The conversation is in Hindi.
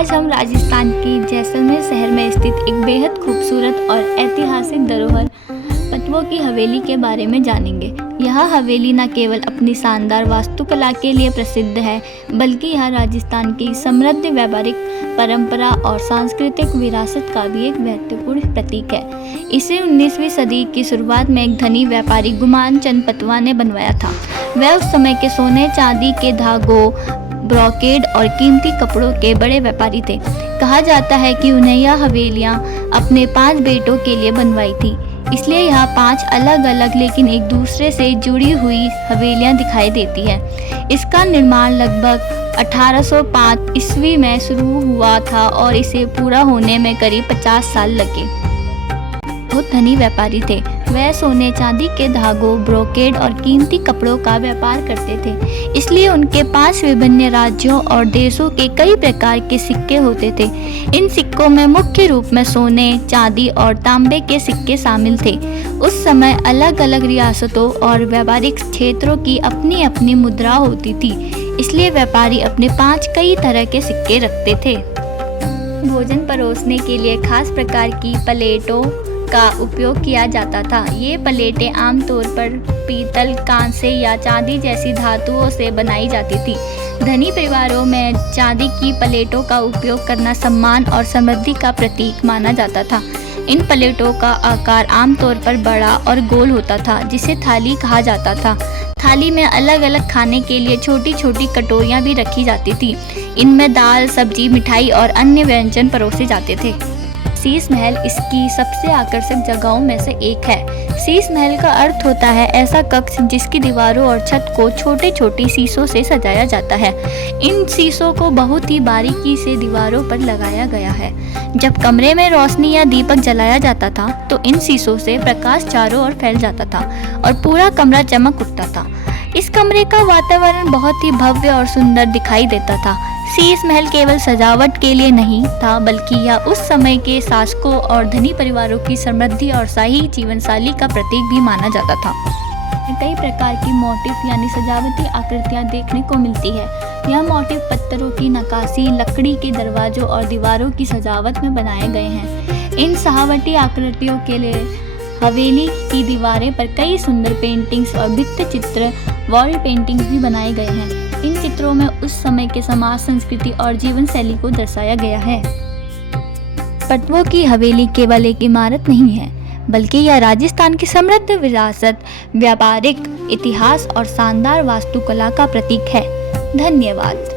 आज हम राजस्थान के जैसलमेर शहर में स्थित एक बेहद खूबसूरत और ऐतिहासिक धरोहर पटवों की हवेली के बारे में जानेंगे। यह हवेली न केवल अपनी शानदार वास्तुकला के लिए प्रसिद्ध है, बल्कि यह राजस्थान की समृद्ध व्यापारिक परंपरा और सांस्कृतिक विरासत का भी एक महत्वपूर्ण प्रतीक है। इसे 19वीं सदी की शुरुआत में एक धनी व्यापारी गुमान चंद पटवा ने बनवाया था। वह उस समय के सोने चांदी के धागों, ब्रोकेड और कीमती कपड़ों के बड़े व्यापारी थे। कहा जाता है कि उन्हें यह हवेलियां अपने 5 बेटों के लिए बनवाई थी, इसलिए यह 5 अलग अलग लेकिन एक दूसरे से जुड़ी हुई हवेलियां दिखाई देती है। इसका निर्माण लगभग 1805 ईस्वी में शुरू हुआ था और इसे पूरा होने में करीब 50 साल लगे। बहुत धनी व्यापारी थे। वह सोने चांदी के धागों, ब्रोकेड और कीमती कपड़ों का व्यापार करते थे, इसलिए उनके पास विभिन्न राज्यों और देशों के कई प्रकार के सिक्के होते थे। इन सिक्कों में मुख्य रूप में सोने, चांदी और तांबे के सिक्के शामिल थे। उस समय अलग अलग रियासतों और व्यापारिक क्षेत्रों की अपनी अपनी मुद्रा होती थी, इसलिए व्यापारी अपने 5 कई तरह के सिक्के रखते थे। भोजन परोसने के लिए खास प्रकार की प्लेटों का उपयोग किया जाता था। ये प्लेटें आमतौर पर पीतल, कांसे या चांदी जैसी धातुओं से बनाई जाती थी। धनी परिवारों में चांदी की प्लेटों का उपयोग करना सम्मान और समृद्धि का प्रतीक माना जाता था। इन प्लेटों का आकार आमतौर पर बड़ा और गोल होता था, जिसे थाली कहा जाता था। थाली में अलग अलग खाने के लिए छोटी छोटी कटोरियां भी रखी जाती थी। इनमें दाल, सब्जी, मिठाई और अन्य व्यंजन परोसे जाते थे। शीश महल इसकी सबसे आकर्षक जगहों में से एक है। शीश महल का अर्थ होता है ऐसा कक्ष जिसकी दीवारों और छत को छोटे छोटे शीशों से सजाया जाता है। इन शीशों को बहुत ही बारीकी से दीवारों पर लगाया गया है। जब कमरे में रोशनी या दीपक जलाया जाता था तो इन शीशों से प्रकाश चारों ओर फैल जाता था और पूरा कमरा चमक उठता था। इस कमरे का वातावरण बहुत ही भव्य और सुंदर दिखाई देता था। शीश महल केवल सजावट के लिए नहीं था, बल्कि यह उस समय के शासकों और धनी परिवारों की समृद्धि और शाही जीवनशैली का प्रतीक भी माना जाता था। कई प्रकार की मोटिफ यानी सजावटी आकृतियां देखने को मिलती है। यह मोटिफ पत्थरों की नक्काशी, लकड़ी के दरवाजों और दीवारों की सजावट में बनाए गए हैं। इन सजावटी आकृतियों के लिए हवेली की दीवारें पर कई सुंदर पेंटिंग्स और भित्ति चित्र, वॉल पेंटिंग्स भी बनाए गए हैं। इन चित्रों में उस समय के समाज, संस्कृति और जीवन शैली को दर्शाया गया है। पटवों की हवेली केवल एक इमारत नहीं है, बल्कि यह राजस्थान की समृद्ध विरासत, व्यापारिक इतिहास और शानदार वास्तुकला का प्रतीक है। धन्यवाद।